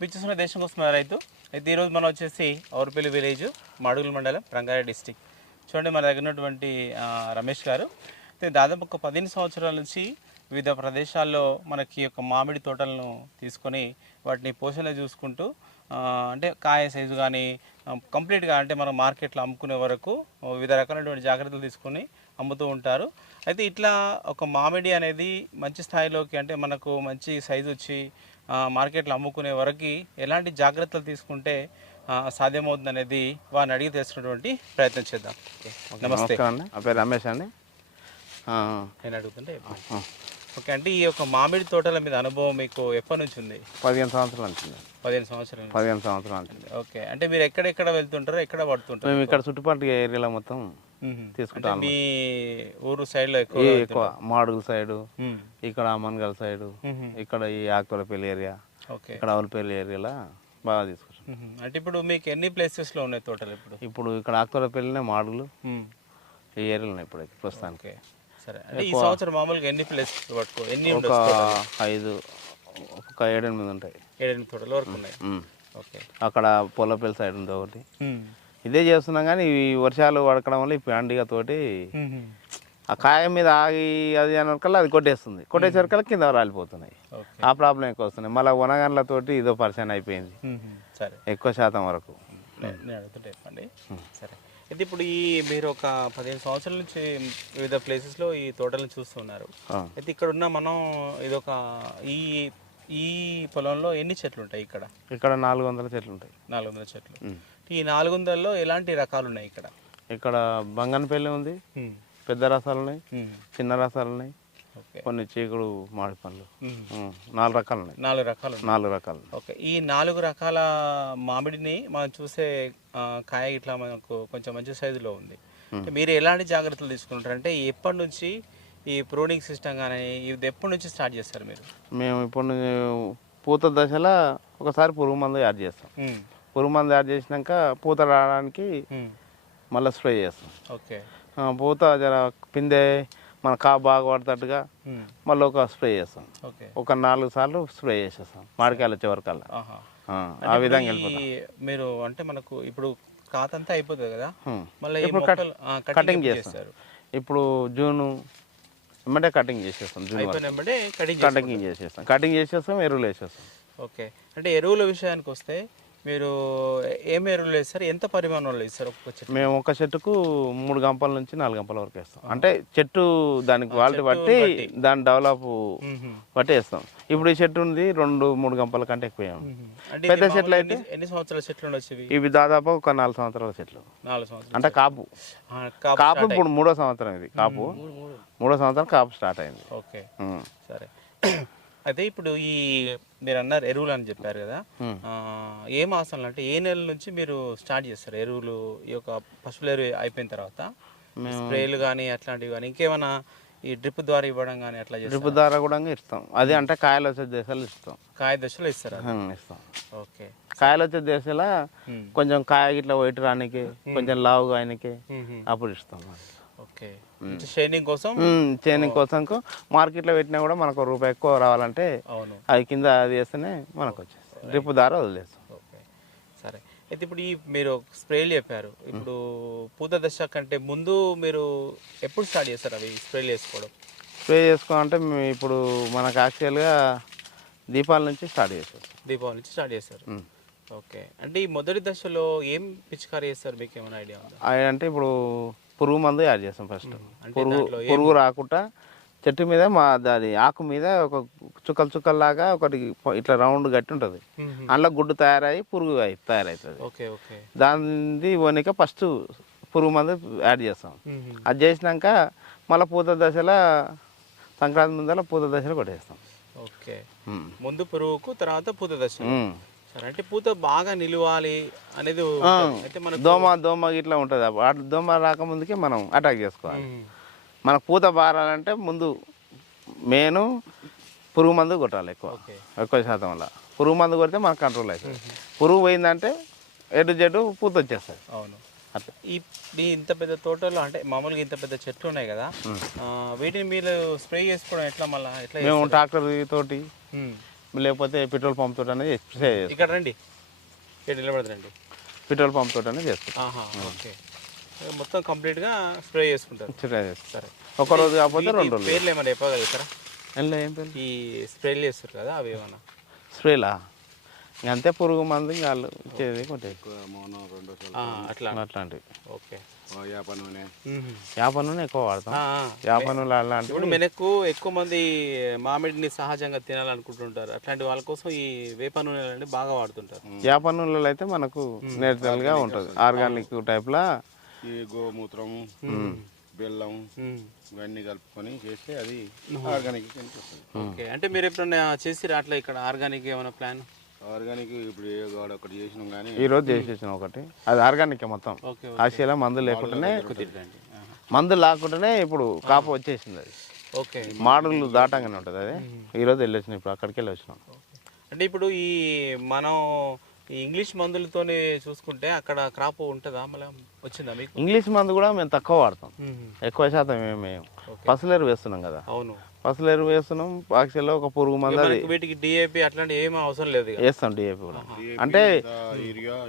నమస్తే మీరు చూస్తున్న దేశం కోసం రైతు. అయితే ఈరోజు మనం వచ్చేసి ఔరపల్లి విలేజ్ మాడుగుల మండలం రంగారెడ్డి డిస్టిక్. చూడండి మన దగ్గర ఉన్నటువంటి రమేష్ గారు. అయితే దాదాపు ఒక పదిహేను సంవత్సరాల నుంచి వివిధ ప్రదేశాల్లో మనకి ఒక మామిడి తోటలను తీసుకొని వాటిని పోషణ చూసుకుంటూ అంటే కాయ సైజు కానీ కంప్లీట్గా అంటే మనం మార్కెట్లో అమ్ముకునే వరకు వివిధ రకాలైనటువంటి జాగ్రత్తలు తీసుకొని అమ్ముతూ ఉంటారు. అయితే ఇట్లా ఒక మామిడి అనేది మంచి స్థాయిలోకి అంటే మనకు మంచి సైజు వచ్చి మార్కెట్లో అమ్ముకునే వరకు ఎలాంటి జాగ్రత్తలు తీసుకుంటే సాధ్యమవుతుంది అనేది వారిని అడిగి తెలుసుకున్నటువంటి ప్రయత్నం చేద్దాం. నమస్తే. నా పేరు రమేష్ అండి. నేను అడుగుతుంటే ఓకే అంటే ఈ యొక్క మామిడి తోటల మీద అనుభవం మీకు ఎప్పటి నుంచి ఉంది? పదిహేను సంవత్సరాలు అంటుంది పదిహేను సంవత్సరాల పదిహేను సంవత్సరాలు అంటుంది ఓకే అంటే మీరు ఎక్కడెక్కడ వెళ్తుంటారో ఎక్కడ పడుతుంటారు మేము ఇక్కడ చుట్టుపక్కల ఏరియాలో మొత్తం తీసుకుంటాం మీ ఊరు ఎక్కువ ఈ ఎక్కువ మాడుగుల సైడు. ఇక్కడ అమ్మన్గల్ సైడు. ఇక్కడ ఈ ఆకులపల్లి ఏరియా ఓకే. ఇక్కడ ఆవులపల్లి ఏరియాలో బాగా తీసుకుంటాం. అంటే ఇప్పుడు మీకు ఎన్ని ప్లేసెస్లో ఉన్నాయి తోటలు ఇప్పుడు? ఇప్పుడు ఇక్కడ ఆకులపల్లినే మాడుగులు. ఈ ఏరియాలో ఉన్నాయి ఇప్పుడు ప్రస్తుతానికి. సరే. ఈ సంవత్సరం మామూలుగా ఎన్ని ప్లేసెస్ పట్టుకో ఎన్ని ఒక ఐదు ఒక ఏడెనిమిది ఉంటాయి. ఏడెనిమిది తోటల వరకు ఉన్నాయి. ఓకే. అక్కడ పొల్లపల్లి సైడ్ ఉంది ఒకటి. ఇదే చేస్తున్నాం కానీ ఈ వర్షాలు పడకడం వల్ల ఈ ప్యాండిగా తోటి. ఆ కాయ మీద ఆగి అది అనకల్లా అది కొట్టేస్తుంది. కొట్టేసరికల్లా కింద రాలిపోతున్నాయి. ఆ ప్రాబ్లం ఎక్కువ వస్తున్నాయి. మళ్ళీ వనగండ్లతోటి ఇదో పర్సెంట్ అయిపోయింది. ఎక్కువ శాతం వరకు. సరే. అయితే ఇప్పుడు ఈ మీరు ఒక పదిహేను సంవత్సరాల నుంచి వివిధ ప్లేసెస్లో ఈ తోటలను చూస్తున్నారు. అయితే ఇక్కడ ఉన్న మనం ఇదొక ఈ ఈ పొలంలో ఎన్ని చెట్లు ఉంటాయి ఇక్కడ? ఇక్కడ నాలుగు వందల చెట్లు ఉంటాయి. నాలుగు వందల చెట్లు. ఈ నాలుగు వందలలో ఎలాంటి రకాలు ఉన్నాయి ఇక్కడ? ఇక్కడ బంగనపల్లి ఉంది. పెద్ద రసాలు ఉన్నాయి. చిన్న రసాలు ఉన్నాయి కొన్ని చీకుడు మామిడి పండ్లు. నాలుగు రకాలు ఉన్నాయి. నాలుగు రకాలు నాలుగు రకాలు. ఓకే. ఈ నాలుగు రకాల మామిడిని మనం చూసే కాయ ఇట్లా మనకు కొంచెం మంచి సైజులో ఉంది. అంటే మీరు ఎలాంటి జాగ్రత్తలు తీసుకుంటారు? అంటే ఎప్పటి నుంచి ఈ ప్రూనింగ్ సిస్టమ్ కానీ ఇది ఎప్పటి నుంచి స్టార్ట్ చేస్తారు మీరు? మేము ఇప్పుడు పూత దశలో ఒకసారి పురుగు మందు యాడ్ చేస్తాం. పురుగు మందు యాడ్ చేసినాక పూత రావడానికి మ్మ్. మళ్ళీ స్ప్రే చేస్తాం. ఓకే. పూత జర పిందె మన కా బాగా పడతట్టుగా మ్మ్. మళ్ళీ ఒక స్ప్రే చేస్తాం. ఓకే. ఒక నాలుగు సార్లు స్ప్రే చేసేస్తాం మామిడికాయలు వచ్చే వరకల్లా ఆ, విధంగా మీరు అంటే మనకు ఇప్పుడు కాతంతా అయిపోతుంది కదా? హ్మ్. మళ్ళీ ఇప్పుడు కటింగ్. చేస్తారు? ఇప్పుడు జూను ఎమ్మటే కటింగ్ చేసేస్తాం జూన్ వెంబడే కటింగ్ చేసేస్తాం. కటింగ్ చేసేస్తాం ఎరువులు వేసేస్తాం. ఓకే. అంటే ఎరువుల విషయానికి వస్తే మీరు ఏం ఎరువులు వేస్తారు ఎంత పరిమాణంలో వేస్తారు ఒక్కొక్క చెట్టు మేము ఒక చెట్టుకు మూడు గంపల నుంచి నాలుగు గంపల వరకు వేస్తాం. అంటే చెట్టు దాని క్వాలిటీ బట్టి దాని డెవలప్. బట్టి వేస్తాం. ఇప్పుడు ఈ చెట్టు ఉంది రెండు మూడు గంపల కంటే ఎక్కువ పెద్ద చెట్లు అయితే? ఎన్ని- సంవత్సరాల చెట్లు ఉండొచ్చు ఇవి? దాదాపు ఒక నాలుగు సంవత్సరాల చెట్లు. నాలుగు సంవత్సరాలు అంటే కాపు. కాపు ఇప్పుడు మూడో సంవత్సరం ఇది కాపు. మూడో సంవత్సరం కాపు స్టార్ట్ అయింది. ఓకే. సరే. అయితే ఇప్పుడు ఈ మీరు అన్నారు ఎరువులు అని చెప్పారు కదా. ఏ మాసాలు అంటే ఏ నెల నుంచి మీరు స్టార్ట్ చేస్తారు? ఎరువులు ఈ యొక్క పశువుల ఎరువు అయిపోయిన తర్వాత? స్ప్రేలు కానీ అట్లాంటివి కానీ ఇంకేమైనా ఈ డ్రిప్ ద్వారా ఇవ్వడం కానీ అట్లా డ్రిప్ ద్వారా కూడా ఇస్తాం. అది అంటే కాయలు వచ్చే దేశాలు ఇస్తాం. కాయ దశలో ఇస్తారా ఇస్తాం. ఓకే. కాయలు వచ్చే దేశాల. కొంచెం కాయ ఇట్లా వైట్ రానికి కొంచెం లావుగా ఆయనకి. అప్పుడు ఇస్తాం. ఓకే. షైనింగ్ కోసం? చైనింగ్ కోసం మార్కెట్లో పెట్టినా కూడా మనకు రూపాయి ఎక్కువ రావాలంటే అవును. అది కింద అది వేస్తేనే మనకు వచ్చేస్తుంది. డ్రిప్ ద్వారా వదిలేస్తాం. ఓకే. సరే. అయితే ఇప్పుడు ఈ మీరు స్ప్రేలు చెప్పారు. ఇప్పుడు పూత దశ కంటే ముందు మీరు ఎప్పుడు స్టార్ట్ చేస్తారు అవి స్ప్రేలు వేసుకోవడం స్ప్రే చేసుకోవాలంటే ఇప్పుడు మనకు యాక్చువల్గా దీపాల నుంచి స్టార్ట్ చేస్తాం. దీపావళి నుంచి స్టార్ట్ చేస్తారు. ఓకే. అంటే ఈ మొదటి దశలో ఏం పిచికారీ చేస్తారు? మీకు ఏమైనా ఐడియా ఉందా? అంటే ఇప్పుడు పురుగు మందు యాడ్ చేస్తాం ఫస్ట్. పురుగు పురుగు రాకుండా చెట్టు మీద మా దాని ఆకు మీద ఒక చుక్కలు చుక్కలు లాగా ఒకటి ఇట్లా రౌండ్ గట్టి ఉంటుంది. అందులో గుడ్డు తయారయ్యి పురుగు తయారవుతుంది. దానిది వనిక ఫస్ట్ పురుగు మందు యాడ్ చేస్తాం. అది చేసినాక మళ్ళీ పూత దశలో సంక్రాంతి ముందర పూత దశలో కొట్టేస్తాం. ముందు పురుగుకు తర్వాత పూత దశ అంటే పూత బాగా నిలవాలి అనేది దోమ దోమ ఇట్లా ఉంటుంది. దోమ రాకముందుకే మనం అటాక్ చేసుకోవాలి. మనకు పూత బారాలంటే ముందు మెయిన్ పురుగు మందు కొట్టాలి ఎక్కువ. ఎక్కువ శాతం వల్ల. పురుగు మందు కొడితే మనకు కంట్రోల్ అవుతుంది. పురుగు పోయిందంటే ఎటు జెటు పూత వచ్చేస్తుంది. అవును. అట్లా. ఈ ఇంత పెద్ద తోటలో అంటే మామూలుగా ఇంత పెద్ద చెట్లు ఉన్నాయి కదా వీటిని మీరు స్ప్రే చేసుకోవడం ఎట్లా మళ్ళా? ఎట్లా మేము ట్రాక్టర్ తోటి లేకపోతే పెట్రోల్ పంప్ తోటి అనేది స్ప్రే చేస్తాం. ఇక్కడ రండి. ఇక్కడ నిలబడదండి పెట్రోల్ పంప్ తోటి అనేది ఆహా ఓకే. మొత్తం కంప్లీట్గా స్ప్రే చేసుకుంటారు. స్ప్రే చేస్తాం. సరే. ఒక రోజు కాకపోతే రెండు రోజులు. పేర్లు ఏమైనా చెప్పగలుగుతారా? ఎలా ఏం పేరు ఈ స్ప్రేలు చేస్తారు కదా అవి ఏమన్నా స్ప్రేలా? అంతే పురుగు మందు వాళ్ళు ఇచ్చేది కొట్టేది. మౌనం రెండో ఆ, అట్లా. అట్లాంటివి. ఓకే. యాప నూనె. యాప నూనె ఎక్కువ వాడతాం. యాప నూనె ఇప్పుడు మెనక్కు ఎక్కువ మంది మామిడిని సహజంగా తినాలనుకుంటుంటారు. అట్లాంటి వాళ్ళ కోసం ఈ వేప నూనె బాగా వాడుతుంటారు. యాప నూనెలో అయితే మనకు నేచురల్గా ఉంటుంది. ఆర్గానిక్ టైప్లా. ఈ గోమూత్రము బెల్లం. ఇవన్నీ కలుపుకొని చేస్తే అది ఆర్గానిక్ ఓకే. అంటే మీరు ఎప్పుడన్నా చేసిరా అట్లా ఇక్కడ ఆర్గానిక్ ఏమైనా ప్లాన్? ఆర్గానిక్ ఇప్పుడు ఏ గాడు ఒకటి చేసినాం కానీ ఈ రోజు చేసేసిన ఒకటి. అది ఆర్గానిక్ మొత్తం. ఆశీల మందు లేకుండానే మందు లేకుండానే ఇప్పుడు కాపు వచ్చేసింది అది. ఓకే. మాడులు దాటంగానే ఉంటుంది అది. ఈ రోజు వెళ్ళొచ్చినాం ఇప్పుడు అక్కడికి వెళ్ళి వచ్చినాం అంటే ఇప్పుడు ఈ మనం ఈ ఇంగ్లీష్ మందులతోనే చూసుకుంటే అక్కడ క్రాప్ ఉంటుందా? మళ్ళీ వచ్చిందా మీకు? ఇంగ్లీష్ మందు కూడా మేము తక్కువ వాడతాం. మ్మ్. ఎక్కువ శాతం వేయం. పసులేరు వేస్తున్నాం కదా. అవును. పసులేరు వేస్తున్నాం పాక్షిలో ఒక పురుగు మందు అది. వీటికి డిఏపి అట్లాంటి ఏమీ అవసరం లేదు వేస్తాం డిఏపి కూడా. అంటే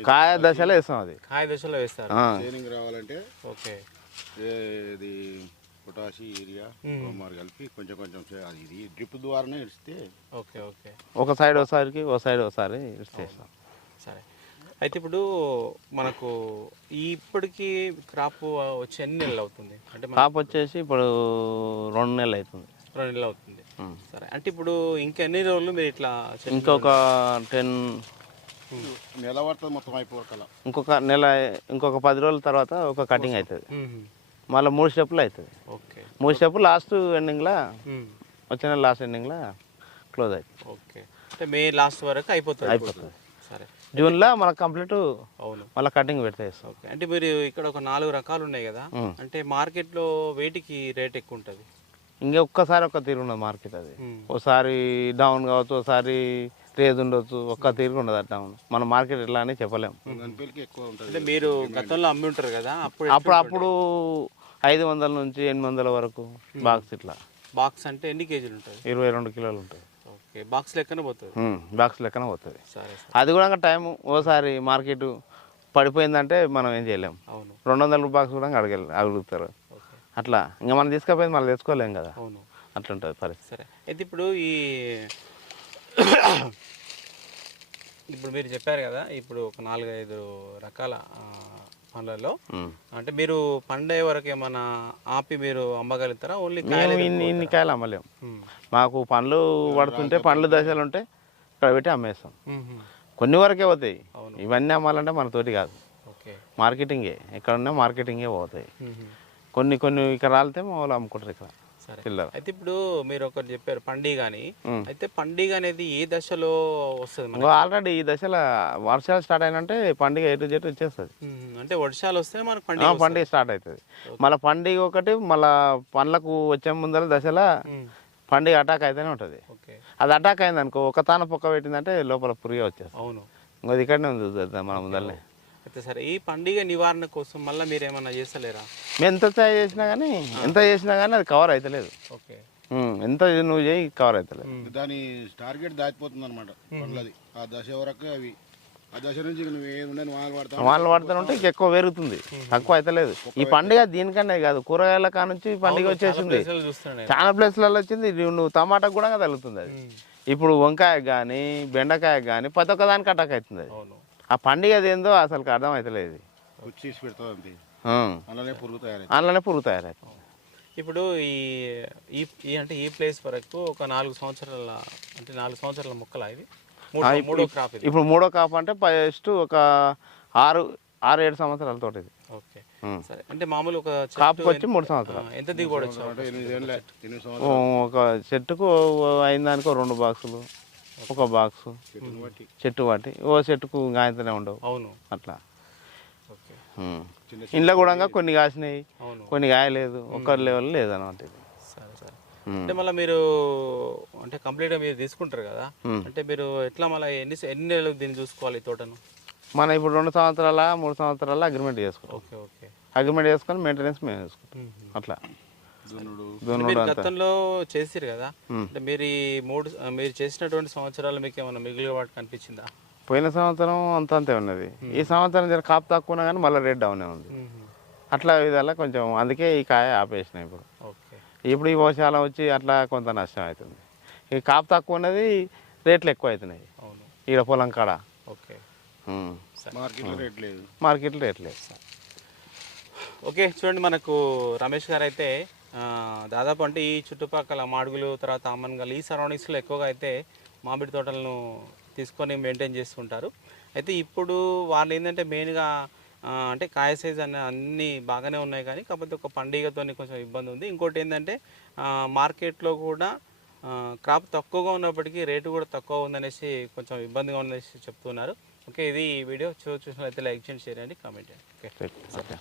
కాయ దశలో వేస్తాం అది. కాయ దశలో వేస్తారు. రావాలంటే ఓకే. ఇది పొటాషి కలిపి కొంచెం కొంచెం అది ఇది డ్రిప్ ద్వారానే ఇస్తే ఓకే ఓకే. ఒక సైడ్ ఒకసారికి ఒక సైడ్ ఒకసారి సరే. అయితే ఇప్పుడు మనకు ఇప్పటికి క్రాప్ వచ్చి ఎన్ని నెలలు అవుతుంది? అంటే కాపు వచ్చేసి ఇప్పుడు రెండు నెలలు అవుతుంది. రెండు నెలలు అవుతుంది. ఉమ్. సరే అంటే ఇప్పుడు ఇంకా ఎన్ని రోజులు మీరు ఇట్లా ఇంకొక టెన్ నెల పడుతుంది మొత్తం అయిపోవరకల్లా ఇంకొక నెల ఇంకొక పది రోజుల తర్వాత ఒక కటింగ్ అవుతుంది మ్మ్. మళ్ళీ మూడు స్టెప్పులు అవుతుంది ఓకే. మూడు స్టెప్పులు లాస్ట్ ఎండింగ్లో. వచ్చిన లాస్ట్ ఎండింగ్లో క్లోజ్ అవుతుంది ఓకే. అంటే మే లాస్ట్ వరకు అయిపోతుంది అయిపోతుంది. సరే. జూన్లో మనకు కంప్లీట్ అవును. మళ్ళీ కటింగ్ పెడితే ఇస్తాం ఓకే. అంటే మీరు ఇక్కడ ఒక నాలుగు రకాలు ఉన్నాయి కదా. అంటే మార్కెట్లో వేటికి రేట్ ఎక్కువ ఉంటుంది ఇంకా ఒక్కసారి ఒక్క తీరు ఉండదు మార్కెట్ అది. ఒకసారి డౌన్ కావచ్చు ఒకసారి రేజ్ ఉండొచ్చు ఒక్క తీరు ఉండదు అట్లా మన మార్కెట్ ఎట్లా అని చెప్పలేం గనిపేలకి ఎక్కువ ఉంటుంది. అంటే మీరు గతంలో అమ్మి ఉంటారు కదా అప్పుడు అప్పుడు అప్పుడు ఐదు వందల నుంచి ఎనిమిది వందల వరకు బాక్స్ ఇట్లా. బాక్స్ అంటే ఎన్ని కేజీలు ఉంటుంది? ఇరవై రెండు కిలోలు ఉంటుంది. ఓకే బాక్స్ లెక్కనే పోతుంది. బాక్స్ లెక్కన పోతుంది. సరే సరే. అది కూడా టైం ఓసారి మార్కెట్ పడిపోయిందంటే మనం ఏం చేయలేం. అవును. రెండు వందల బాక్స్ కూడా అడగ అడుగుతారు. అట్లా. ఇంకా మనం తీసుకపోయింది మళ్ళీ తెచ్చుకోలేం కదా. అవును. అట్లా ఉంటుంది పరిస్థితి. సరే. అయితే ఇప్పుడు ఈ ఇప్పుడు మీరు చెప్పారు కదా ఇప్పుడు ఒక నాలుగైదు రకాల పండ్లలో. అంటే మీరు పండే వరకు ఏమైనా ఆపి మీరు అమ్మగలుగుతారా? ఓన్లీ ఇన్ని ఇన్ని కాయలు అమ్మలేం. మాకు పండ్లు పడుతుంటే పండ్లు దశలు ఉంటే ఇక్కడ పెట్టి అమ్మేస్తాం. కొన్ని వరకే పోతాయి. అవును. ఇవన్నీ అమ్మాలంటే మన తోటి కాదు. ఓకే. మార్కెటింగే. ఎక్కడున్నా మార్కెటింగే పోతాయి. కొన్ని కొన్ని ఇక్కడ రాలితే మా వాళ్ళు అమ్ముకుంటారు ఇక్కడ పిల్లలు అయితే ఇప్పుడు మీరు ఒకటి చెప్పారు పండుగ అని. అయితే పండుగ అనేది ఏ దశలో వస్తుంది? ఇంకో ఆల్రెడీ ఈ దశలో వర్షాలు స్టార్ట్ అయినంటే పండుగ ఎటు జెటు వచ్చేస్తుంది. అంటే వర్షాలు వస్తే మనకు పండుగ పండుగ స్టార్ట్ అవుతుంది మళ్ళీ పండుగ ఒకటి మళ్ళీ పండ్లకు వచ్చే ముందర దశలో పండుగ అటాక్ అయితేనే ఉంటుంది. అది అటాక్ అయింది అనుకో ఒక తాన పొక్క పెట్టిందంటే లోపల పురిగే వచ్చేస్తుంది. అవును. ఇంకోది ఇక్కడనే ఉంది మన ముందరనే. అయితే సరే ఈ పండుగ నివారణ కోసం మళ్ళీ మీరు ఏమన్నా చేస్తలేరా? మేము ఎంత ట్రై చేసినా కానీ ఎంత చేసినా కానీ అది కవర్ అవుతలేదు ఓకే. ఎంత నువ్వు చేయి కవర్ అవుతలేదు దాని టార్గెట్ దాటిపోతుంది అనమాట పండ్లది ఆ దశ వరకు అవి. ఆ దశ నుంచి ఇక నువ్వు ఏది ఉండని వానలు పడతావు వాళ్ళు పడుతుంటే ఇంక ఎక్కువ పెరుగుతుంది. తక్కువ అవుతలేదు ఈ పండుగ దీనికన్నా కాదు కూరగాయల కా నుంచి పండుగ వచ్చేసింది. చాలా ప్లేస్లలో వచ్చింది. నువ్వు టమాటా కూడా తగ్గుతుంది అది. ఇప్పుడు వంకాయ కానీ బెండకాయ కానీ ప్రతి ఒక్క దానికి అటాక్ అవుతుంది అది. అవును. ఆ పండుగ అదేందో అసలు అర్థం అవుతలేదు పురుగు తయారై అందులోనే పురుగు తయారవుతుంది ఇప్పుడు ఈ ఈ అంటే ఈ ప్లేస్ వరకు ఒక నాలుగు సంవత్సరాల అంటే నాలుగు సంవత్సరాల మొక్కలా ఇది? మూడో క్రాప్ ఇది. ఇప్పుడు మూడో కాపు అంటే ఫస్ట్ ఒక ఆరు ఆరు ఏడు సంవత్సరాలతో ఇది. ఓకే. సరే అంటే మామూలు ఒక కాపుకి వచ్చి మూడు సంవత్సరాలు. ఎంత దిగుబడి సంవత్సరాలు. ఒక చెట్టుకు అయిందానికి రెండు బాక్సులు. ఒక బాక్సు. చెట్టు వాటి. ఓ చెట్టుకు గాయంతనే ఉండవు. అవును. అట్లా. ఇంట్లో కూడా కొన్ని కాసినాయి. అవును. కొన్ని కాయలేదు. ఒక్కరి లెవెల్ లేదన్నమాట ఇది. సరే సరే. ఉమ్. అంటే మళ్ళీ మీరు అంటే కంప్లీట్గా మీరు తీసుకుంటారు కదా. అంటే మీరు ఎట్లా మళ్ళీ ఎన్ని ఎన్ని నెలలు దీన్ని చూసుకోవాలి తోటను? మనం ఇప్పుడు రెండు సంవత్సరాల మూడు సంవత్సరాల అగ్రిమెంట్ చేసుకుంటాం. Okay okay. అగ్రిమెంట్ చేసుకొని మెయింటెనెన్స్ మేము చేసుకుంటాం. మ్మ్. అట్లా. దున్నుడు. గతంలో చేసిరు కదా. అంటే మీరు ఈ మూడు మీరు చేసినటువంటి సంవత్సరాలు మీకు ఏమైనా మిగిలిన వాటి కనిపించిందా? పోయిన సంవత్సరం అంత అంతే ఉన్నది. ఈ సంవత్సరం జర కాపు తక్కువ ఉన్నా కానీ మళ్ళీ రేట్ డౌనే ఉంది. అట్లా విధాలా కొంచెం అందుకే ఈ కాయ ఆపేసిన ఇప్పుడు. ఓకే. ఇప్పుడు ఈ వర్షాలు వచ్చి అట్లా కొంత నష్టం అవుతుంది ఈ కాపు తక్కువ ఉన్నది రేట్లు ఎక్కువ అవుతున్నాయి అవును. ఈడ పొలం కాడ. ఓకే. మార్కెట్లో రేట్ లేదు. మార్కెట్లో రేట్లు లేదు. ఓకే చూడండి మనకు రమేష్ గారు అయితే దాదాపు అంటే ఈ చుట్టుపక్కల మాడుగులు తర్వాత అమ్మన్గల్ ఈ సరౌండింగ్స్లో ఎక్కువగా అయితే మామిడి తోటలను తీసుకొని మెయింటైన్ చేస్తుంటారు అయితే ఇప్పుడు వాళ్ళు ఏంటంటే మెయిన్గా అంటే కాయ సైజ్ అన్న అన్నీ బాగానే ఉన్నాయి కానీ కాకపోతే ఒక పండుగతో కొంచెం ఇబ్బంది ఉంది. ఇంకోటి ఏంటంటే మార్కెట్లో కూడా క్రాప్ తక్కువగా ఉన్నప్పటికీ రేటు కూడా తక్కువ ఉందనేసి కొంచెం ఇబ్బందిగా ఉందనేసి చెప్తున్నారు. ఓకే ఇది ఈ వీడియో. చూ చూసినట్లయితే లైక్ చేయండి షేర్ చేయండి కామెంట్ చేయండి. ఓకే. ఓకే